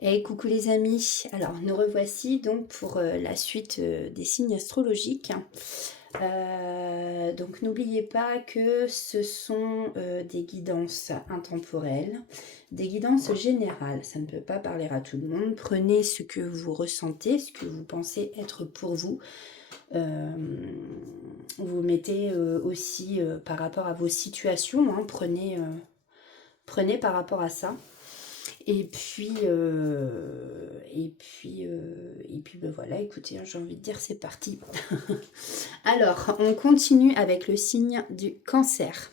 Et coucou les amis, alors nous revoici donc pour la suite des signes astrologiques. Donc n'oubliez pas que ce sont des guidances intemporelles, des guidances générales, ça ne peut pas parler à tout le monde. Prenez ce que vous ressentez, ce que vous pensez être pour vous. Vous mettez aussi par rapport à vos situations, hein, prenez par rapport à ça. Et puis ben voilà, écoutez, hein, j'ai envie de dire c'est parti. Alors, on continue avec le signe du Cancer.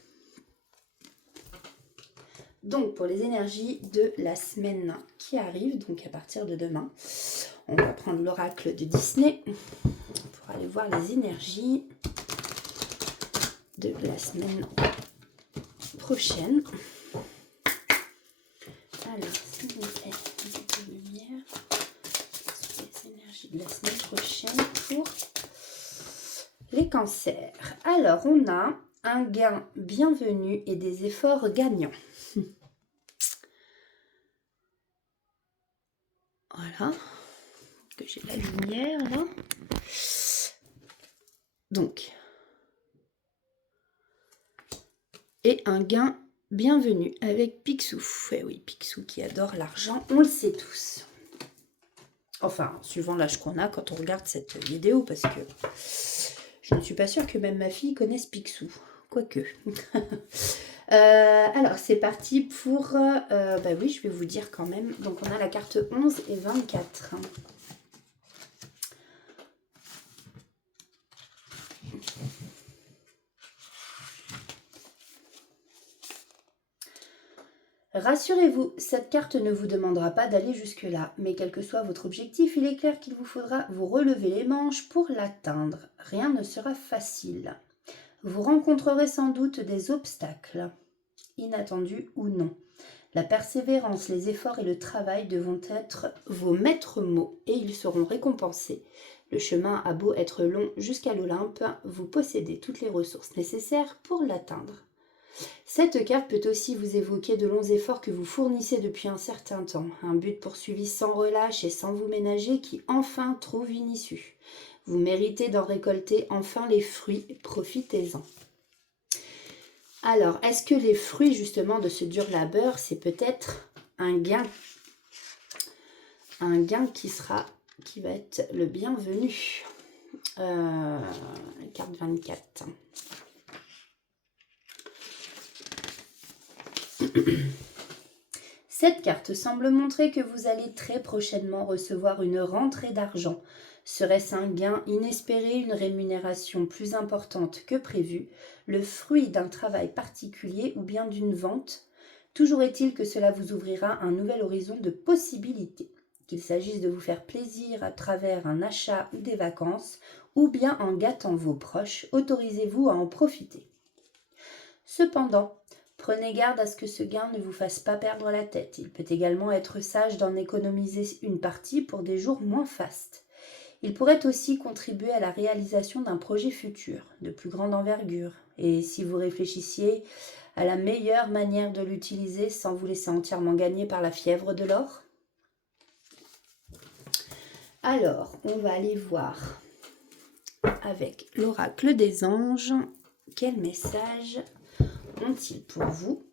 Donc, pour les énergies de la semaine qui arrive, donc à partir de demain, on va prendre l'oracle de Disney pour aller voir les énergies de la semaine prochaine. Alors, s'il vous plaît, un peu de lumière sur les énergies de la semaine prochaine pour les cancers. Alors, on a un gain bienvenu et des efforts gagnants. Voilà, que j'ai la lumière là. Donc, et un gain bienvenu avec Picsou. Eh oui, Picsou qui adore l'argent, on le sait tous. Enfin, suivant l'âge qu'on a quand on regarde cette vidéo, parce que je ne suis pas sûre que même ma fille connaisse Picsou. Quoique. Alors, c'est parti pour... bah oui, je vais vous dire quand même. Donc, on a la carte 11 et 24. Rassurez-vous, cette carte ne vous demandera pas d'aller jusque-là, mais quel que soit votre objectif, il est clair qu'il vous faudra vous relever les manches pour l'atteindre. Rien ne sera facile. Vous rencontrerez sans doute des obstacles, inattendus ou non. La persévérance, les efforts et le travail devront être vos maîtres mots et ils seront récompensés. Le chemin a beau être long jusqu'à l'Olympe, vous possédez toutes les ressources nécessaires pour l'atteindre. Cette carte peut aussi vous évoquer de longs efforts que vous fournissez depuis un certain temps, un but poursuivi sans relâche et sans vous ménager qui enfin trouve une issue. Vous méritez d'en récolter enfin les fruits, profitez-en. Alors, est-ce que les fruits justement de ce dur labeur, c'est peut-être un gain qui va être le bienvenu. Carte 24. Cette carte semble montrer que vous allez très prochainement recevoir une rentrée d'argent. Serait-ce un gain inespéré, une rémunération plus importante que prévu, le fruit d'un travail particulier ou bien d'une vente? Toujours est-il que cela vous ouvrira un nouvel horizon de possibilités. Qu'il s'agisse de vous faire plaisir à travers un achat ou des vacances, ou bien en gâtant vos proches, autorisez-vous à en profiter. Cependant, prenez garde à ce que ce gain ne vous fasse pas perdre la tête. Il peut également être sage d'en économiser une partie pour des jours moins fastes. Il pourrait aussi contribuer à la réalisation d'un projet futur, de plus grande envergure. Et si vous réfléchissiez à la meilleure manière de l'utiliser sans vous laisser entièrement gagner par la fièvre de l'or? Alors, on va aller voir avec l'oracle des anges quel message ont-ils pour vous?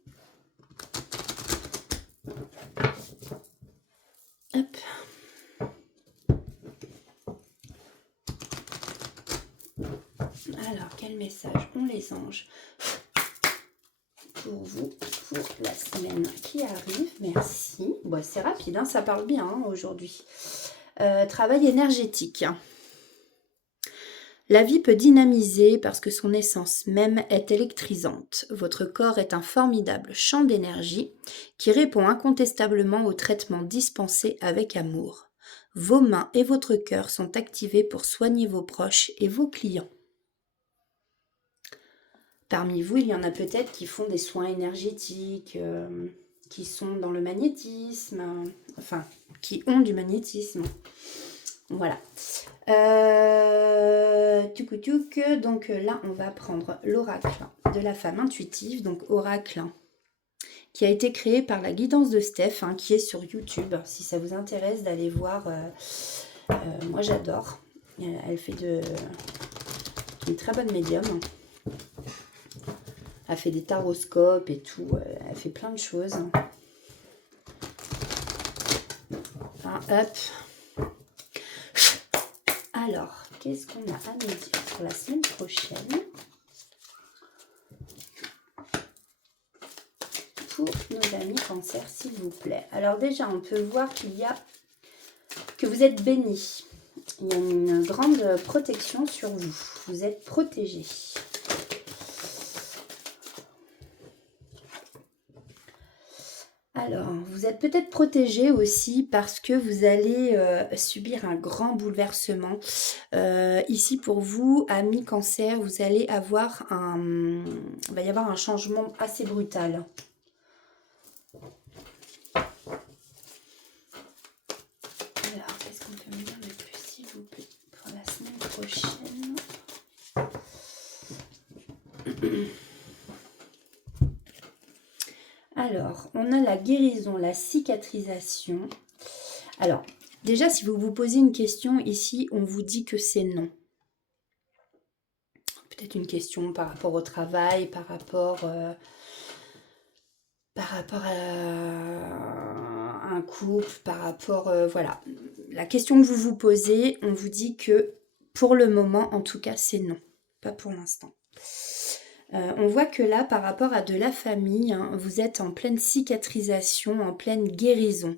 Hop. Alors, quel message ont les anges pour vous pour la semaine qui arrive? Merci. Bon, c'est rapide, hein, ça parle bien hein, aujourd'hui. Travail énergétique. La vie peut dynamiser parce que son essence même est électrisante. Votre corps est un formidable champ d'énergie qui répond incontestablement aux traitements dispensés avec amour. Vos mains et votre cœur sont activés pour soigner vos proches et vos clients. Parmi vous, il y en a peut-être qui font des soins énergétiques, qui sont dans le magnétisme, enfin, qui ont du magnétisme. Voilà. Donc là, on va prendre l'oracle de la femme intuitive. Donc oracle qui a été créé par la guidance de Steph, hein, qui est sur YouTube. Si ça vous intéresse d'aller voir, moi j'adore. Elle fait une très bonne médium. Elle fait des taroscopes et tout. Elle fait plein de choses. Hein, hop. Alors, qu'est-ce qu'on a à nous dire pour la semaine prochaine pour nos amis Cancer, s'il vous plaît? Alors déjà, on peut voir que vous êtes bénis. Il y a une grande protection sur vous. Vous êtes protégés. Alors, vous êtes peut-être protégé aussi parce que vous allez subir un grand bouleversement. Ici, pour vous, amis Cancer, vous allez avoir il va y avoir un changement assez brutal. Alors, qu'est-ce qu'on peut me dire de plus, s'il vous plaît, pour la semaine prochaine? Alors, on a la guérison, la cicatrisation. Alors, déjà, si vous vous posez une question ici, on vous dit que c'est non. Peut-être une question par rapport au travail, par rapport à un couple, par rapport... voilà. La question que vous vous posez, on vous dit que pour le moment, en tout cas, c'est non. Pas pour l'instant. On voit que là, par rapport à de la famille, hein, vous êtes en pleine cicatrisation, en pleine guérison.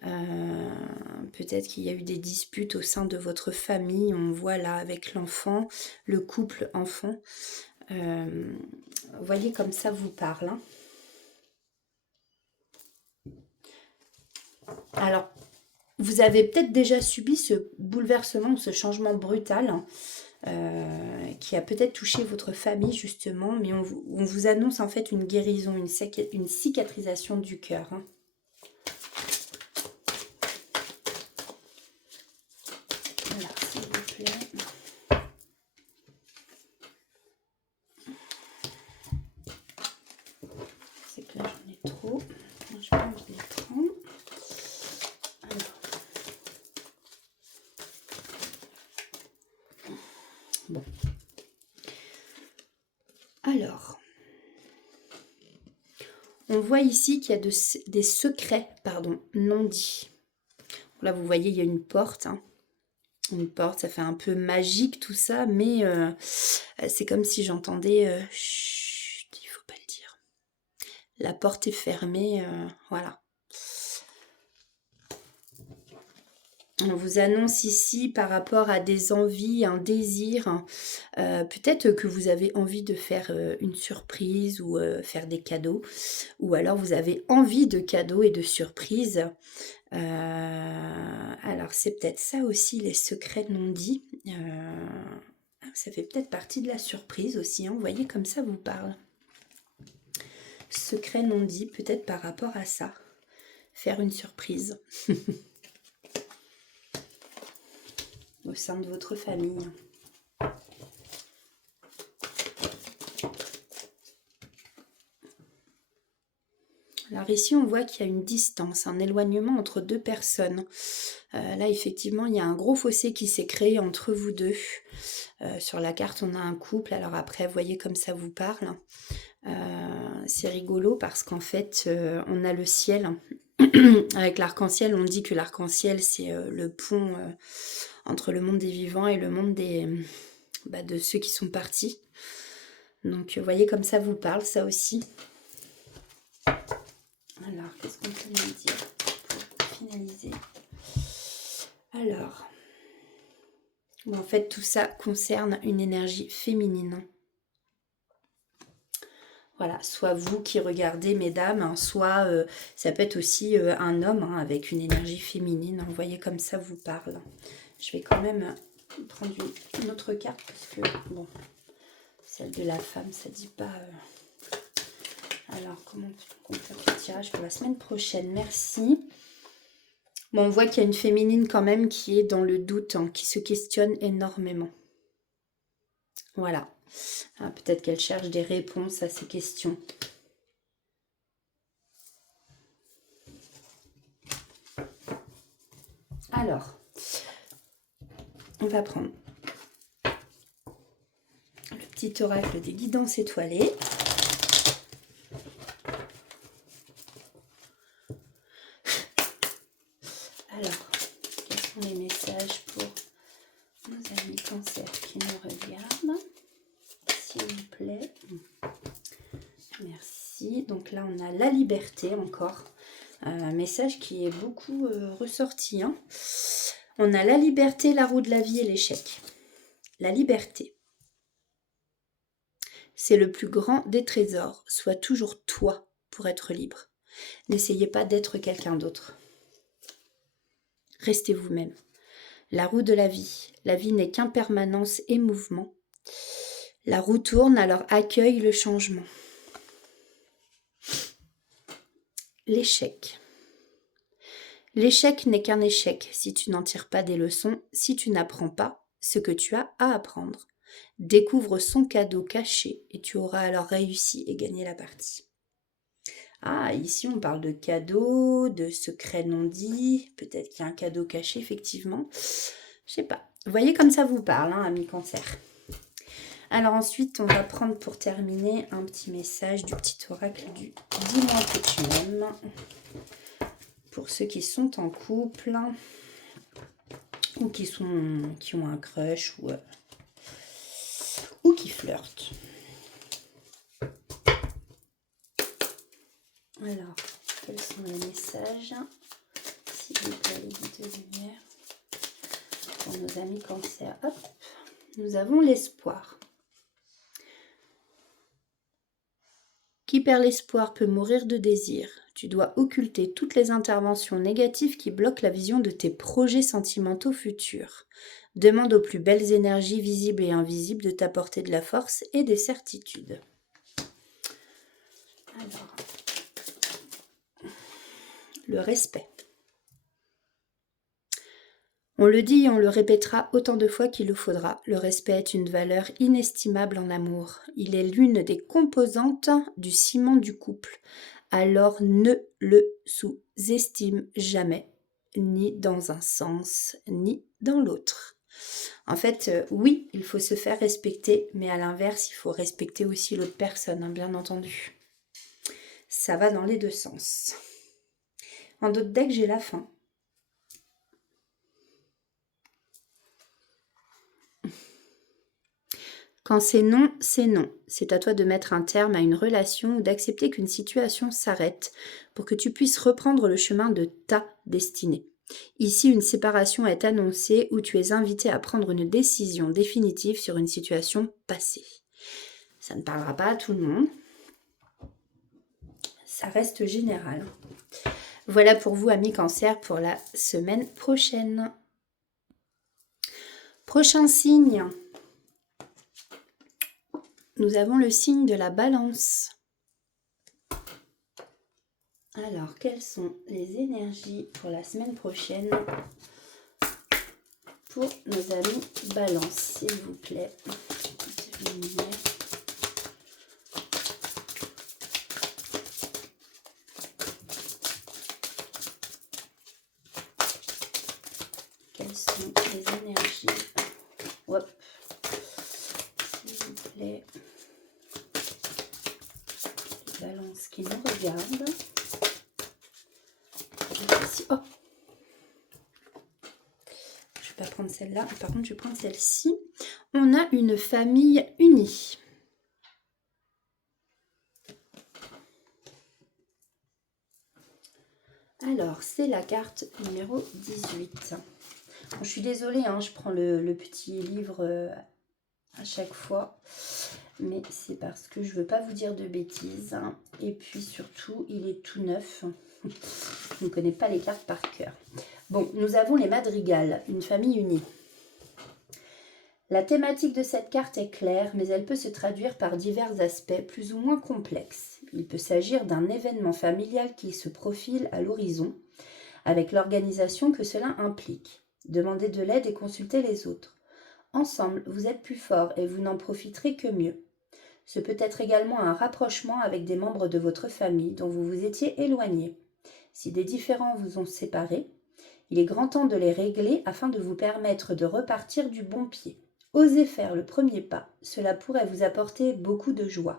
Peut-être qu'il y a eu des disputes au sein de votre famille. On voit là avec l'enfant, le couple enfant. Vous voyez comme ça vous parle. Hein. Alors, vous avez peut-être déjà subi ce bouleversement, ce changement brutal. Hein, qui a peut-être touché votre famille justement, mais on vous annonce en fait une guérison, une cicatrisation du cœur. Hein. Voilà, s'il vous plaît. C'est que là j'en ai trop, je n'ai pas envie de les prendre. Bon. Alors, on voit ici qu'il y a des secrets, non dits. Là, vous voyez, il y a une porte. Hein. Une porte, ça fait un peu magique tout ça, mais c'est comme si j'entendais chut, il faut pas le dire. La porte est fermée, voilà. On vous annonce ici par rapport à des envies, un désir, peut-être que vous avez envie de faire une surprise ou faire des cadeaux, ou alors vous avez envie de cadeaux et de surprises. Alors c'est peut-être ça aussi, les secrets non dits. Ça fait peut-être partie de la surprise aussi, hein, vous voyez comme ça vous parle. Secret non dit, peut-être par rapport à ça. Faire une surprise. Au sein de votre famille. Alors ici, on voit qu'il y a une distance, un éloignement entre deux personnes. Là, effectivement, il y a un gros fossé qui s'est créé entre vous deux. Sur la carte, on a un couple. Alors après, vous voyez comme ça vous parle. C'est rigolo parce qu'en fait, on a le ciel. Avec l'arc-en-ciel, on dit que l'arc-en-ciel, c'est le pont entre le monde des vivants et le monde de ceux qui sont partis. Donc, vous voyez comme ça vous parle, ça aussi. Alors, qu'est-ce qu'on peut nous dire pour finaliser? Alors, en fait, tout ça concerne une énergie féminine. Voilà, soit vous qui regardez, mesdames, hein, soit ça peut être aussi un homme hein, avec une énergie féminine. Vous voyez comme ça vous parle. Je vais quand même prendre une autre carte parce que, bon, celle de la femme, ça dit pas... Alors, comment on fait le tirage pour la semaine prochaine? Merci. Bon, on voit qu'il y a une féminine quand même qui est dans le doute, hein, qui se questionne énormément. Voilà. Ah, peut-être qu'elle cherche des réponses à ces questions. Alors, on va prendre le petit oracle des guidances étoilées. Alors, quels sont les messages pour nos amis Cancer qui nous regardent, s'il vous plaît? Merci. Donc là, on a la liberté encore. Un message qui est beaucoup ressorti. Hein. On a la liberté, la roue de la vie et l'échec. La liberté. C'est le plus grand des trésors. Sois toujours toi pour être libre. N'essayez pas d'être quelqu'un d'autre. Restez vous-même. La roue de la vie. La vie n'est qu'impermanence et mouvement. La roue tourne, alors accueille le changement. L'échec. L'échec n'est qu'un échec si tu n'en tires pas des leçons, si tu n'apprends pas ce que tu as à apprendre. Découvre son cadeau caché et tu auras alors réussi et gagné la partie. Ah, ici on parle de cadeau, de secret non dit, peut-être qu'il y a un cadeau caché effectivement. Je sais pas. Vous voyez comme ça vous parle, hein, amis Cancer. Alors ensuite, on va prendre pour terminer un petit message du petit oracle du dis-moi que tu m'aimes. Pour ceux qui sont en couple ou qui ont un crush ou qui flirtent. Alors, quels sont les messages? S'il vous plaît, les guides de lumière. Pour nos amis Cancer. Hop, nous avons l'espoir. Qui perd l'espoir peut mourir de désir. Tu dois occulter toutes les interventions négatives qui bloquent la vision de tes projets sentimentaux futurs. Demande aux plus belles énergies visibles et invisibles de t'apporter de la force et des certitudes. Alors, le respect. On le dit et on le répétera autant de fois qu'il le faudra. Le respect est une valeur inestimable en amour. Il est l'une des composantes du ciment du couple. Alors ne le sous-estime jamais, ni dans un sens, ni dans l'autre. En fait, oui, il faut se faire respecter, mais à l'inverse, il faut respecter aussi l'autre personne, hein, bien entendu. Ça va dans les deux sens. En d'autres decks, j'ai la fin. Quand c'est non, c'est non. C'est à toi de mettre un terme à une relation ou d'accepter qu'une situation s'arrête pour que tu puisses reprendre le chemin de ta destinée. Ici, une séparation est annoncée où tu es invité à prendre une décision définitive sur une situation passée. Ça ne parlera pas à tout le monde. Ça reste général. Voilà pour vous, amis Cancer, pour la semaine prochaine. Prochain signe. Nous avons le signe de la Balance. Alors, quelles sont les énergies pour la semaine prochaine pour nos amis Balance, s'il vous plaît? Quelles sont les énergies? Hop, s'il vous plaît. Les Balances qui nous regardent. Oh, je vais pas prendre celle-là, par contre je vais prendre celle-ci. On a une famille unie. Alors, c'est la carte numéro 18. Bon, je suis désolée, hein, je prends le petit livre à chaque fois. Mais c'est parce que je ne veux pas vous dire de bêtises. Hein. Et puis surtout, il est tout neuf. Je ne connais pas les cartes par cœur. Bon, nous avons les madrigals, une famille unie. La thématique de cette carte est claire, mais elle peut se traduire par divers aspects plus ou moins complexes. Il peut s'agir d'un événement familial qui se profile à l'horizon, avec l'organisation que cela implique. Demandez de l'aide et consultez les autres. Ensemble, vous êtes plus forts et vous n'en profiterez que mieux. Ce peut être également un rapprochement avec des membres de votre famille dont vous vous étiez éloignés. Si des différends vous ont séparés, Il est grand temps de les régler afin de vous permettre de repartir du bon pied. Osez faire le premier pas, cela pourrait vous apporter beaucoup de joie.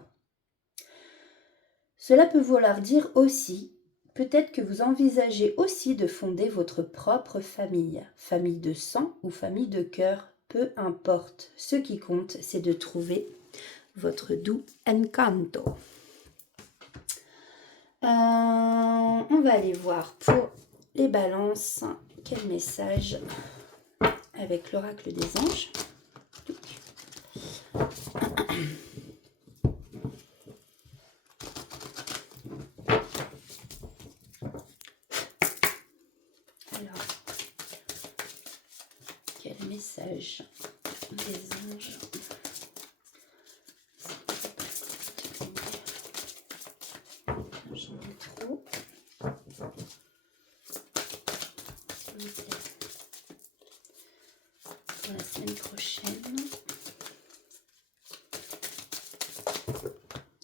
Cela peut vouloir dire aussi, peut-être que vous envisagez aussi de fonder votre propre famille, famille de sang ou famille de cœur, peu importe. Ce qui compte, c'est de trouver votre doux encanto. On va aller voir pour les balances, quel message avec l'oracle des anges. Alors, quel message des anges? J'en ai trop. S'il vous plaît. Pour la semaine prochaine.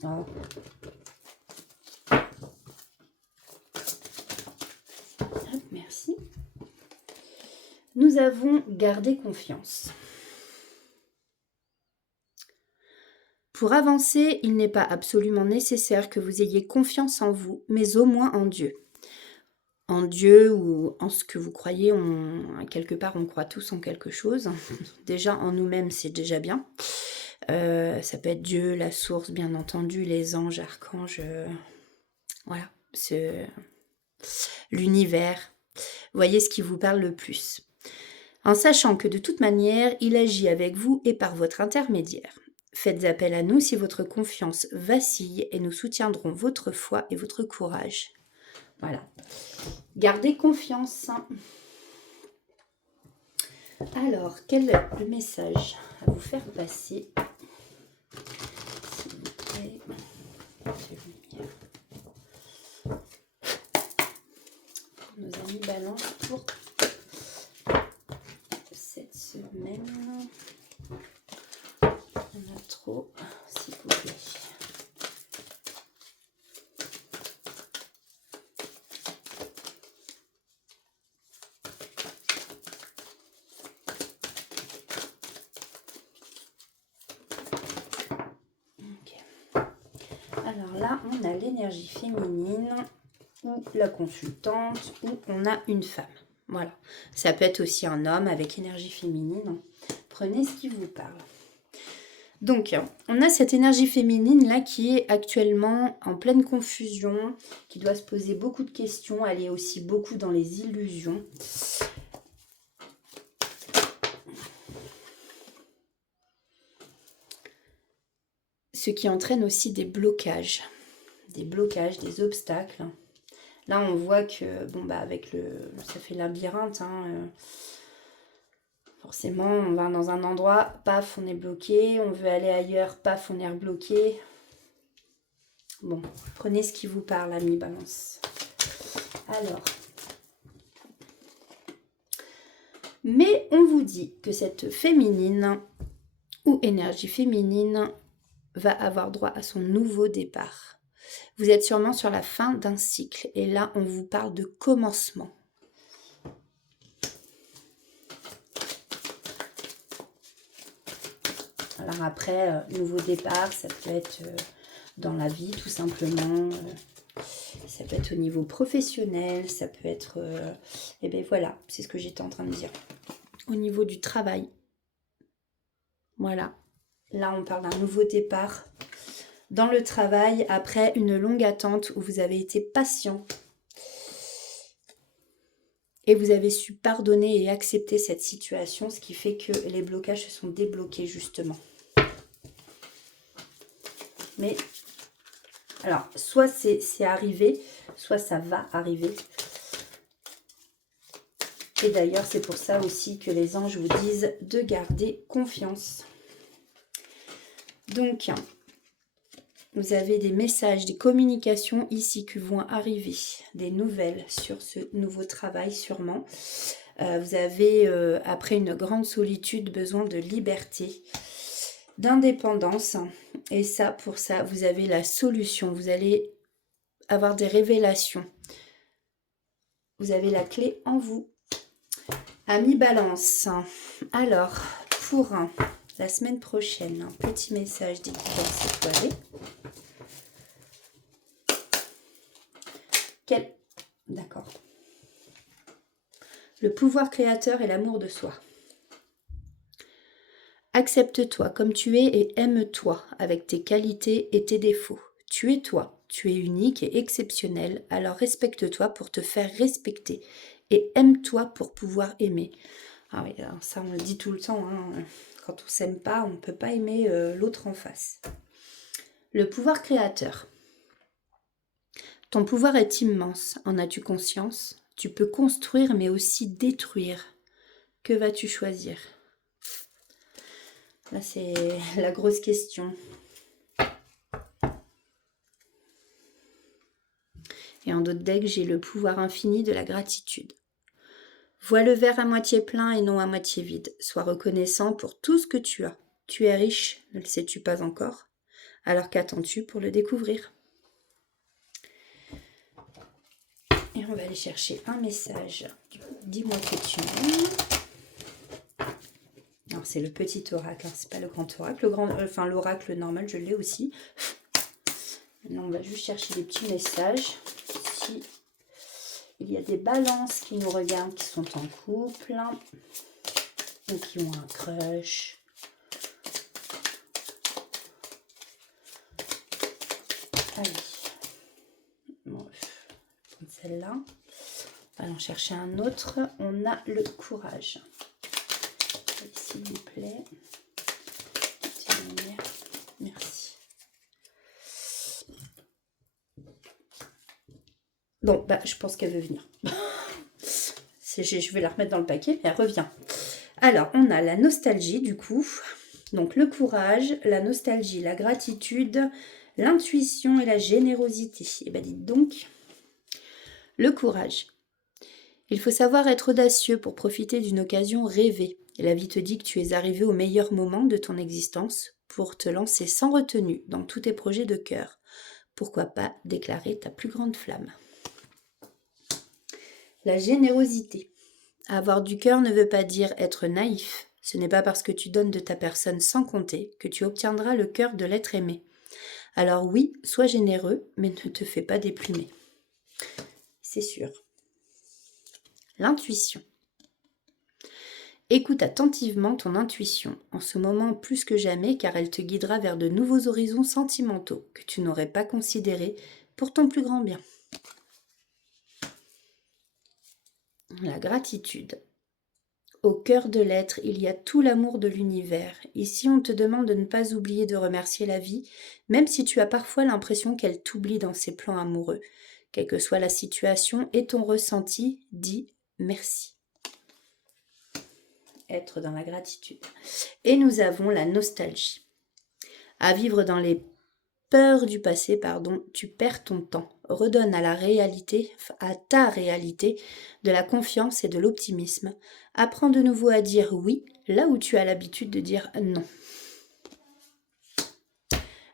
Oh. Hop, merci. Nous avons gardé confiance. Pour avancer, il n'est pas absolument nécessaire que vous ayez confiance en vous, mais au moins en Dieu. En Dieu ou en ce que vous croyez, quelque part on croit tous en quelque chose. Déjà en nous-mêmes, c'est déjà bien. Ça peut être Dieu, la source, bien entendu, les anges, archanges, voilà, l'univers. Voyez ce qui vous parle le plus. En sachant que de toute manière, il agit avec vous et par votre intermédiaire. Faites appel à nous si votre confiance vacille et nous soutiendrons votre foi et votre courage. Voilà. Gardez confiance. Alors, quel est le message à vous faire passer? S'il vous plaît. Pour nos amis Balance pour cette semaine. Il y en a trop, s'il vous plaît. Alors là, on a l'énergie féminine ou la consultante ou on a une femme. Voilà. Ça peut être aussi un homme avec énergie féminine. Prenez ce qui vous parle. Donc, on a cette énergie féminine là qui est actuellement en pleine confusion, qui doit se poser beaucoup de questions. Elle est aussi beaucoup dans les illusions. Ce qui entraîne aussi des blocages, des obstacles. Là, on voit que, bon, bah, avec ça fait labyrinthe, hein, forcément, on va dans un endroit, paf, on est bloqué, on veut aller ailleurs, paf, on est rebloqué. Bon, prenez ce qui vous parle, ami Balance. Alors, mais on vous dit que cette féminine ou énergie féminine va avoir droit à son nouveau départ. Vous êtes sûrement sur la fin d'un cycle et là, on vous parle de commencement. Alors après, nouveau départ, ça peut être dans la vie tout simplement, ça peut être au niveau professionnel, ça peut être, et bien voilà, c'est ce que j'étais en train de dire. Au niveau du travail, voilà, là on parle d'un nouveau départ dans le travail après une longue attente où vous avez été patient et vous avez su pardonner et accepter cette situation, ce qui fait que les blocages se sont débloqués justement. Mais, alors, soit c'est arrivé, soit ça va arriver. Et d'ailleurs, c'est pour ça aussi que les anges vous disent de garder confiance. Donc, vous avez des messages, des communications ici qui vont arriver, des nouvelles sur ce nouveau travail sûrement. Vous avez, après une grande solitude, besoin de liberté, d'indépendance. Et ça, pour ça, vous avez la solution. Vous allez avoir des révélations. Vous avez la clé en vous. Amis Balance, alors pour la semaine prochaine, un petit message des guidances étoilées. D'accord. Le pouvoir créateur et l'amour de soi. Accepte-toi comme tu es et aime-toi avec tes qualités et tes défauts. Tu es toi, tu es unique et exceptionnel, alors respecte-toi pour te faire respecter et aime-toi pour pouvoir aimer. Ah oui, alors ça on le dit tout le temps, hein. Quand on s'aime pas, on ne peut pas aimer l'autre en face. Le pouvoir créateur. Ton pouvoir est immense, en as-tu conscience? Tu peux construire mais aussi détruire. Que vas-tu choisir? Là, c'est la grosse question. Et en d'autres decks, j'ai le pouvoir infini de la gratitude. Vois le verre à moitié plein et non à moitié vide. Sois reconnaissant pour tout ce que tu as. Tu es riche, ne le sais-tu pas encore? Alors qu'attends-tu pour le découvrir? Et on va aller chercher un message. Dis-moi que tu m'aimes. Alors c'est le petit oracle, hein, c'est pas le grand oracle. L'oracle normal, je l'ai aussi. Maintenant, on va juste chercher des petits messages. Si il y a des balances qui nous regardent, qui sont en couple, ou qui ont un crush. Allez. Bon, je vais prendre celle-là. On va en chercher un autre. On a le courage. S'il vous plaît. Merci. Bon, bah, je pense qu'elle veut venir. Je vais la remettre dans le paquet, mais elle revient. Alors, on a la nostalgie, du coup. Donc, le courage, la nostalgie, la gratitude, l'intuition et la générosité. Et bien, dites donc, le courage. Il faut savoir être audacieux pour profiter d'une occasion rêvée. Et la vie te dit que tu es arrivé au meilleur moment de ton existence pour te lancer sans retenue dans tous tes projets de cœur. Pourquoi pas déclarer ta plus grande flamme? La générosité. Avoir du cœur ne veut pas dire être naïf. Ce n'est pas parce que tu donnes de ta personne sans compter que tu obtiendras le cœur de l'être aimé. Alors oui, sois généreux, mais ne te fais pas déprimer. C'est sûr. L'intuition. Écoute attentivement ton intuition, en ce moment plus que jamais, car elle te guidera vers de nouveaux horizons sentimentaux que tu n'aurais pas considérés pour ton plus grand bien. La gratitude. Au cœur de l'être, il y a tout l'amour de l'univers. Ici, on te demande de ne pas oublier de remercier la vie, même si tu as parfois l'impression qu'elle t'oublie dans ses plans amoureux. Quelle que soit la situation et ton ressenti, dis merci. Être dans la gratitude. Et nous avons la nostalgie. À vivre dans les peurs du passé, tu perds ton temps. Redonne à ta réalité, de la confiance et de l'optimisme. Apprends de nouveau à dire oui, là où tu as l'habitude de dire non.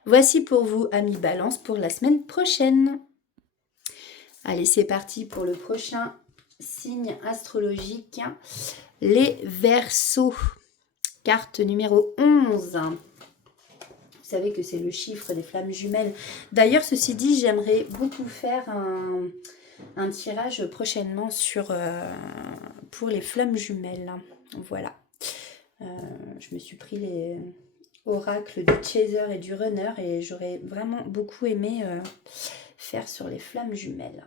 Voici pour vous, amis Balance, pour la semaine prochaine. Allez, c'est parti pour le prochain signe astrologique. Les Verseaux. Carte numéro 11. Vous savez que c'est le chiffre des flammes jumelles. D'ailleurs, ceci dit, j'aimerais beaucoup faire un tirage prochainement pour les flammes jumelles. Voilà. Je me suis pris les oracles du chaser et du runner et j'aurais vraiment beaucoup aimé faire sur les flammes jumelles.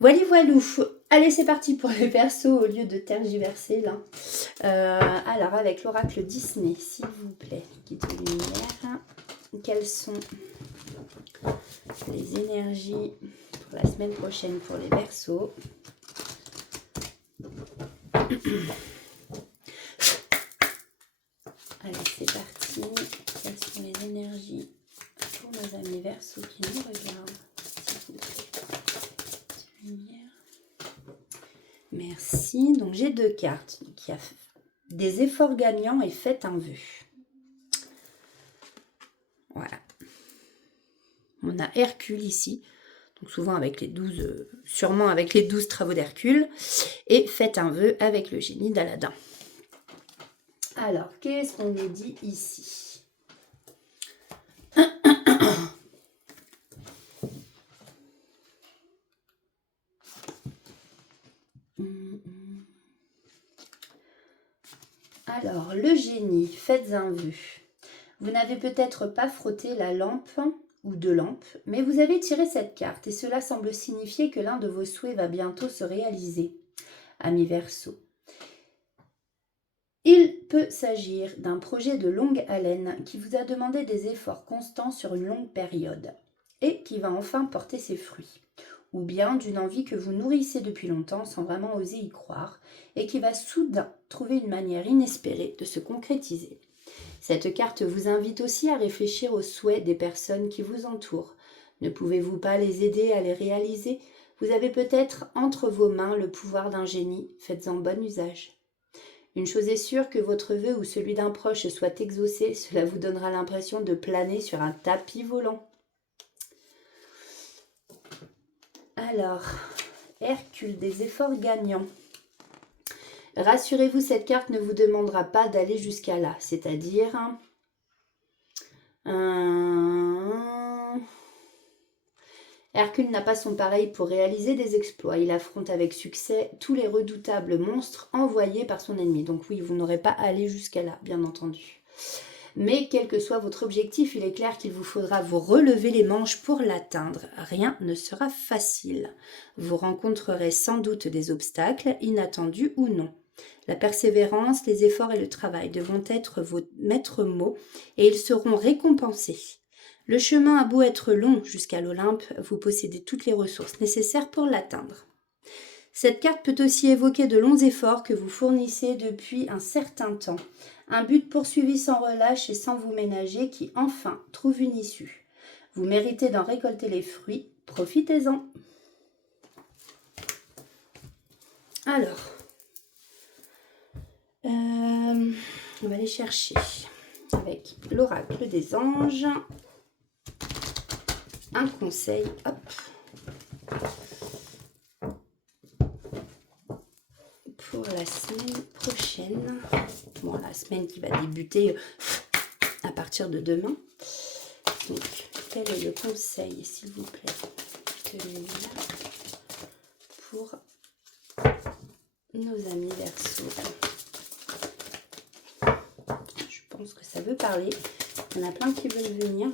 Voilou. Allez, c'est parti pour les Verseaux au lieu de tergiverser là. Alors, avec l'oracle Disney, s'il vous plaît, guide de lumière, quelles sont les énergies pour la semaine prochaine pour les Verseaux? Allez, c'est parti. Quelles sont les énergies pour nos amis Verseaux qui nous regardent, s'il vous plaît? Lumière. Merci. Donc, j'ai 2 cartes. Donc, il y a des efforts gagnants et faites un vœu. Voilà. On a Hercule ici. donc souvent avec les 12, sûrement avec les 12 travaux d'Hercule, et faites un vœu avec le génie d'Aladin. Alors, qu'est-ce qu'on nous dit ici? Alors, le génie, faites un vœu. Vous n'avez peut-être pas frotté la lampe ou deux lampes, mais vous avez tiré cette carte et cela semble signifier que l'un de vos souhaits va bientôt se réaliser. Ami Verseau. Il peut s'agir d'un projet de longue haleine qui vous a demandé des efforts constants sur une longue période et qui va enfin porter ses fruits. Ou bien d'une envie que vous nourrissez depuis longtemps sans vraiment oser y croire et qui va soudain trouver une manière inespérée de se concrétiser. Cette carte vous invite aussi à réfléchir aux souhaits des personnes qui vous entourent. Ne pouvez-vous pas les aider à les réaliser? Vous avez peut-être entre vos mains le pouvoir d'un génie, faites-en bon usage. Une chose est sûre, que votre vœu ou celui d'un proche soit exaucé, cela vous donnera l'impression de planer sur un tapis volant. Alors, Hercule, des efforts gagnants. Rassurez-vous, cette carte ne vous demandera pas d'aller jusqu'à là, c'est-à-dire Hercule n'a pas son pareil pour réaliser des exploits. Il affronte avec succès tous les redoutables monstres envoyés par son ennemi. Donc oui, vous n'aurez pas à aller jusqu'à là, bien entendu. Mais quel que soit votre objectif, il est clair qu'il vous faudra vous relever les manches pour l'atteindre. Rien ne sera facile. Vous rencontrerez sans doute des obstacles, inattendus ou non. La persévérance, les efforts et le travail devront être vos maîtres mots et ils seront récompensés. Le chemin a beau être long jusqu'à l'Olympe, vous possédez toutes les ressources nécessaires pour l'atteindre. Cette carte peut aussi évoquer de longs efforts que vous fournissez depuis un certain temps. Un but poursuivi sans relâche et sans vous ménager qui enfin trouve une issue. Vous méritez d'en récolter les fruits, profitez-en. Alors, on va aller chercher avec l'oracle des anges. Un conseil, hop, pour la semaine prochaine. Bon, la semaine qui va débuter à partir de demain. Donc, quel est le conseil, s'il vous plaît, pour nos amis Verseau? Je pense que ça veut parler. Il y en a plein qui veulent venir.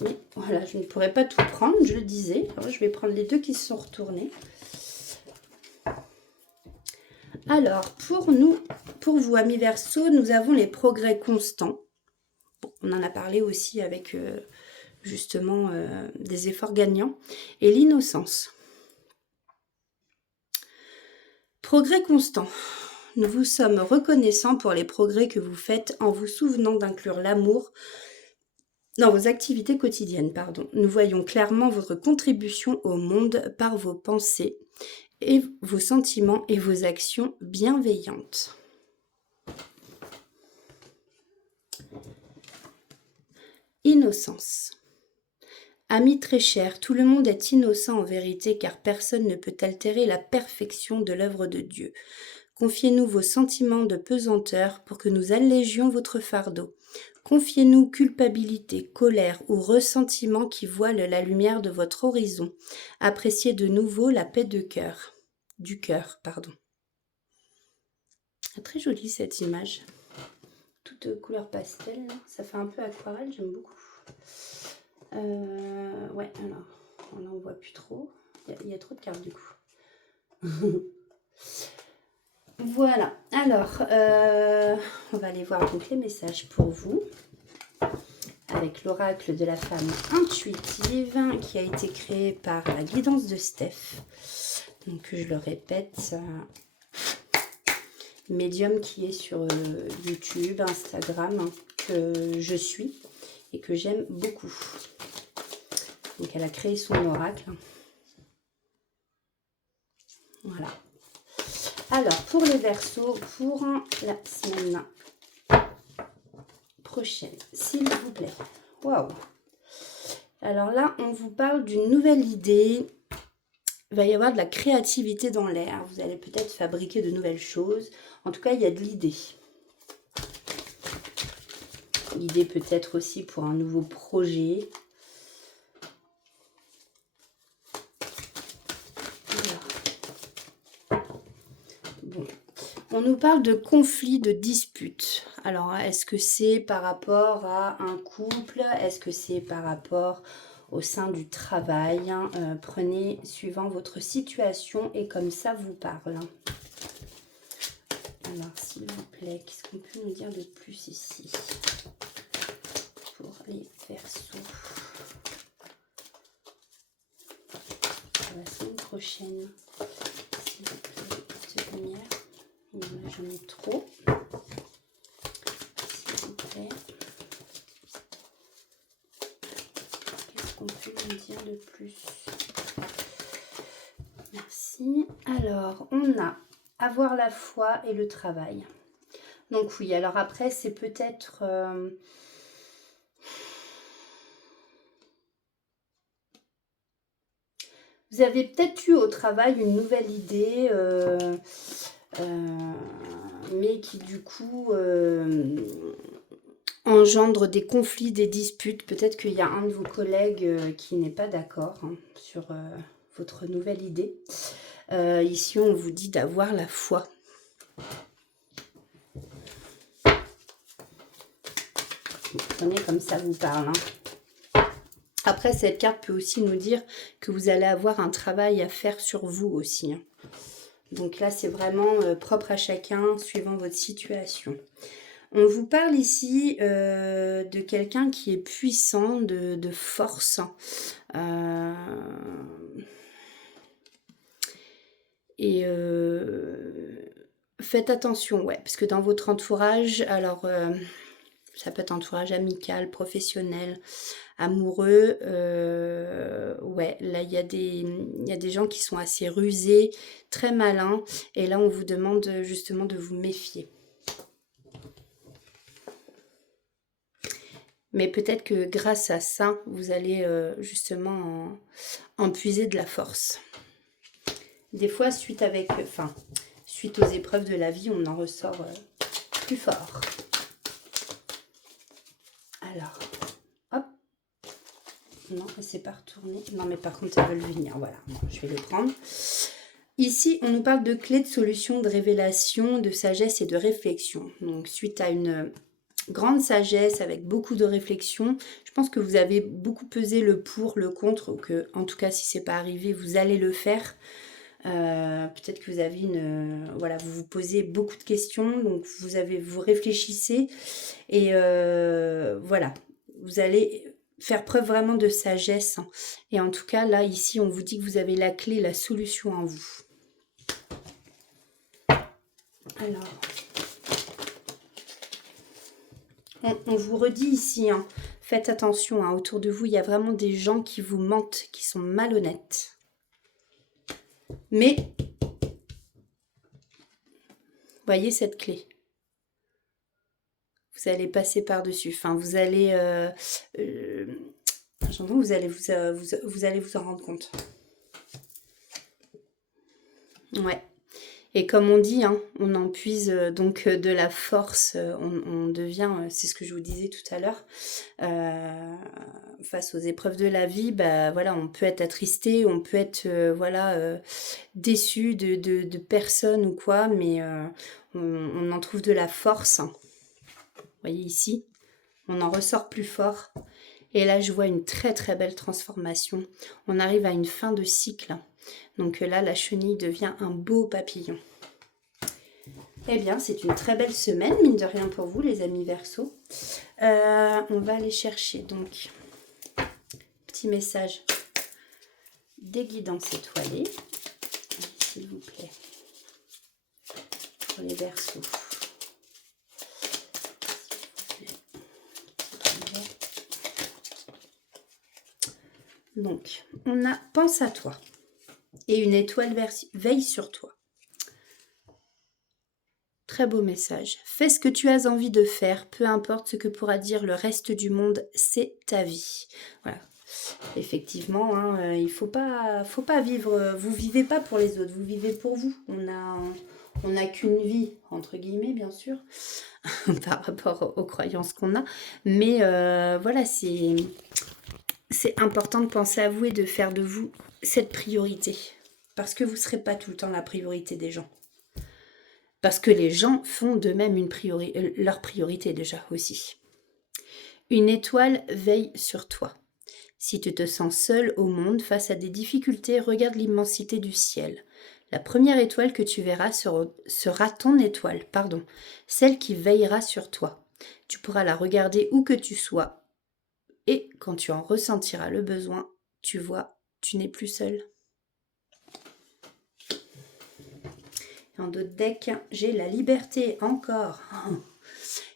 Mais voilà, je ne pourrais pas tout prendre, je le disais. Alors, je vais prendre les deux qui se sont retournés. Alors, pour vous, amis Verseau, nous avons les progrès constants. Bon, on en a parlé aussi avec justement des efforts gagnants. Et l'innocence. Progrès constants. Nous vous sommes reconnaissants pour les progrès que vous faites en vous souvenant d'inclure l'amour dans vos activités quotidiennes. Nous voyons clairement votre contribution au monde par vos pensées et vos sentiments et vos actions bienveillantes. Innocence. Amis très chers, tout le monde est innocent en vérité car personne ne peut altérer la perfection de l'œuvre de Dieu. Confiez-nous vos sentiments de pesanteur pour que nous allégions votre fardeau. Confiez-nous culpabilité, colère ou ressentiment qui voilent la lumière de votre horizon. Appréciez de nouveau la paix du cœur. Très jolie cette image. Toute couleur pastel, là. Ça fait un peu aquarelle, j'aime beaucoup. Ouais, alors, on n'en voit plus trop. Il y a trop de cartes du coup. Voilà, alors, on va aller voir donc les messages pour vous. Avec l'oracle de la femme intuitive qui a été créé par la guidance de Steph. Donc, je le répète, médium qui est sur YouTube, Instagram, que je suis et que j'aime beaucoup. Donc, elle a créé son oracle. Voilà. Alors, pour les Verseaux, pour la semaine prochaine, s'il vous plaît. Waouh! Alors là, on vous parle d'une nouvelle idée. Il va y avoir de la créativité dans l'air. Vous allez peut-être fabriquer de nouvelles choses. En tout cas, il y a de l'idée. L'idée peut-être aussi pour un nouveau projet. Voilà. Bon. On nous parle de conflits, de disputes. Alors, est-ce que c'est par rapport à un couple? Est-ce que c'est par rapport au sein du travail? Prenez suivant votre situation et comme ça vous parle. Alors, s'il vous plaît, qu'est-ce qu'on peut nous dire de plus ici pour les Verseaux la semaine prochaine? S'il vous plaît, petite lumière. J'en ai trop. S'il vous plaît. Qu'est-ce qu'on peut nous dire de plus? Merci. Alors, on a avoir la foi et le travail. Donc oui, alors après, c'est peut-être... Vous avez peut-être eu au travail une nouvelle idée, mais qui du coup engendre des conflits, des disputes. Peut-être qu'il y a un de vos collègues qui n'est pas d'accord sur votre nouvelle idée. Ici, on vous dit d'avoir la foi. Prenez comme ça vous parle. Après, cette carte peut aussi nous dire que vous allez avoir un travail à faire sur vous aussi. Donc là, c'est vraiment propre à chacun, suivant votre situation. On vous parle ici de quelqu'un qui est puissant, de force. Et faites attention, ouais, parce que dans votre entourage, alors ça peut être entourage amical, professionnel, amoureux, ouais, là il y a des gens qui sont assez rusés, très malins, et là on vous demande justement de vous méfier. Mais peut-être que grâce à ça, vous allez justement en puiser de la force. Des fois, suite aux épreuves de la vie, on en ressort plus fort. Alors, hop. Non, c'est pas retourné. Non, mais par contre, elles veulent venir. Voilà, je vais les prendre. Ici, on nous parle de clés, de solutions, de révélation, de sagesse et de réflexion. Donc, suite à une grande sagesse avec beaucoup de réflexion, je pense que vous avez beaucoup pesé le pour, le contre, ou que, en tout cas, si c'est pas arrivé, vous allez le faire. Peut-être que vous avez voilà, vous vous posez beaucoup de questions, donc vous réfléchissez et voilà, vous allez faire preuve vraiment de sagesse. Et en tout cas, là, ici, on vous dit que vous avez la clé, la solution en vous. Alors, on vous redit ici, faites attention, autour de vous, il y a vraiment des gens qui vous mentent, qui sont malhonnêtes. Mais, voyez cette clé. Vous allez passer par-dessus. Enfin, vous allez... j'entends, vous allez vous en rendre compte. Ouais. Et comme on dit, on en puise donc de la force, on devient, c'est ce que je vous disais tout à l'heure, face aux épreuves de la vie, bah voilà, on peut être attristé, on peut être déçu de personnes ou quoi, mais on en trouve de la force. Vous voyez ici, on en ressort plus fort. Et là, je vois une très très belle transformation. On arrive à une fin de cycle. Donc là, la chenille devient un beau papillon. Eh bien, c'est une très belle semaine, mine de rien pour vous, les amis Verseaux. On va aller chercher, donc, petit message des guidances étoilées, s'il vous plaît, pour les Verseaux. Donc, on a « Pense à toi » et une étoile veille sur toi. Très beau message. Fais ce que tu as envie de faire, peu importe ce que pourra dire le reste du monde, c'est ta vie. Voilà. Effectivement, hein, il faut pas vivre, vous vivez pas pour les autres, vous vivez pour vous. On n'a qu'une vie, entre guillemets, bien sûr, par rapport aux croyances qu'on a. Mais voilà, c'est important de penser à vous et de faire de vous cette priorité. Parce que vous ne serez pas tout le temps la priorité des gens. Parce que les gens font d'eux-mêmes leur priorité déjà aussi. Une étoile veille sur toi. Si tu te sens seul au monde face à des difficultés, regarde l'immensité du ciel. La première étoile que tu verras sera ton étoile, celle qui veillera sur toi. Tu pourras la regarder où que tu sois. Et quand tu en ressentiras le besoin, tu vois, tu n'es plus seul. Dans d'autres decks, j'ai la liberté encore.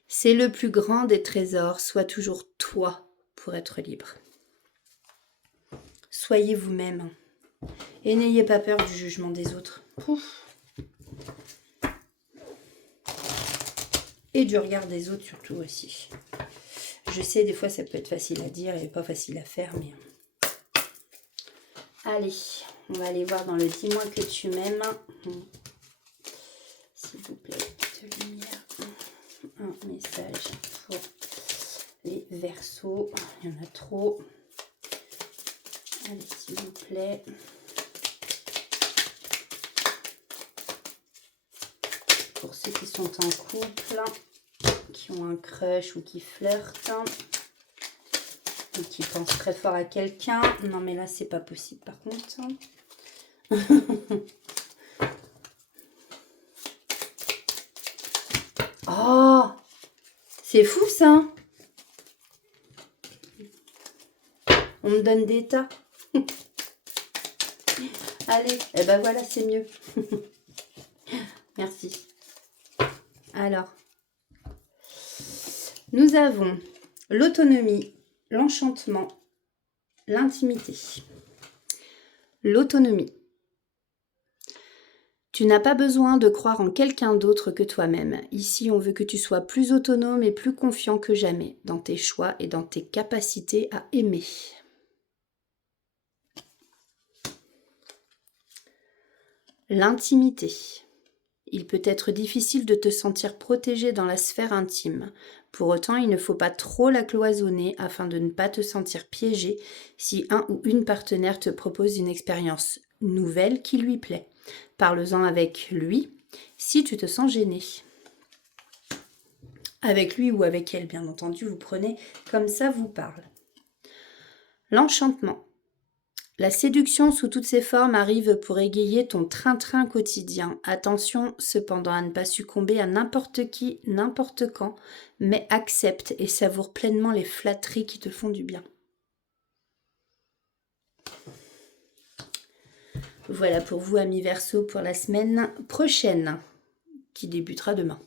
C'est le plus grand des trésors, sois toujours toi pour être libre. Soyez vous-même et n'ayez pas peur du jugement des autres. Et du regard des autres surtout aussi. Je sais, des fois ça peut être facile à dire et pas facile à faire, mais... Allez, on va aller voir dans le dis-moi que tu m'aimes. S'il vous plaît, de lumière. Un message pour les Verseaux. Il y en a trop. Allez, s'il vous plaît. Pour ceux qui sont en couple, qui ont un crush ou qui flirtent, et qui pensent très fort à quelqu'un. Non, mais là, c'est pas possible, par contre. Oh, c'est fou, ça. On me donne des tas. Allez, et ben voilà, c'est mieux. Merci. Alors, nous avons l'autonomie, l'enchantement, l'intimité. L'autonomie. Tu n'as pas besoin de croire en quelqu'un d'autre que toi-même. Ici, on veut que tu sois plus autonome et plus confiant que jamais dans tes choix et dans tes capacités à aimer. L'intimité. Il peut être difficile de te sentir protégé dans la sphère intime. Pour autant, il ne faut pas trop la cloisonner afin de ne pas te sentir piégé si un ou une partenaire te propose une expérience nouvelle qui lui plaît. Parle-en avec lui si tu te sens gêné. Avec lui ou avec elle, bien entendu, vous prenez comme ça vous parle. L'enchantement. La séduction sous toutes ses formes arrive pour égayer ton train-train quotidien. Attention cependant à ne pas succomber à n'importe qui, n'importe quand, mais accepte et savoure pleinement les flatteries qui te font du bien. Voilà pour vous, amis Verseaux, pour la semaine prochaine, qui débutera demain.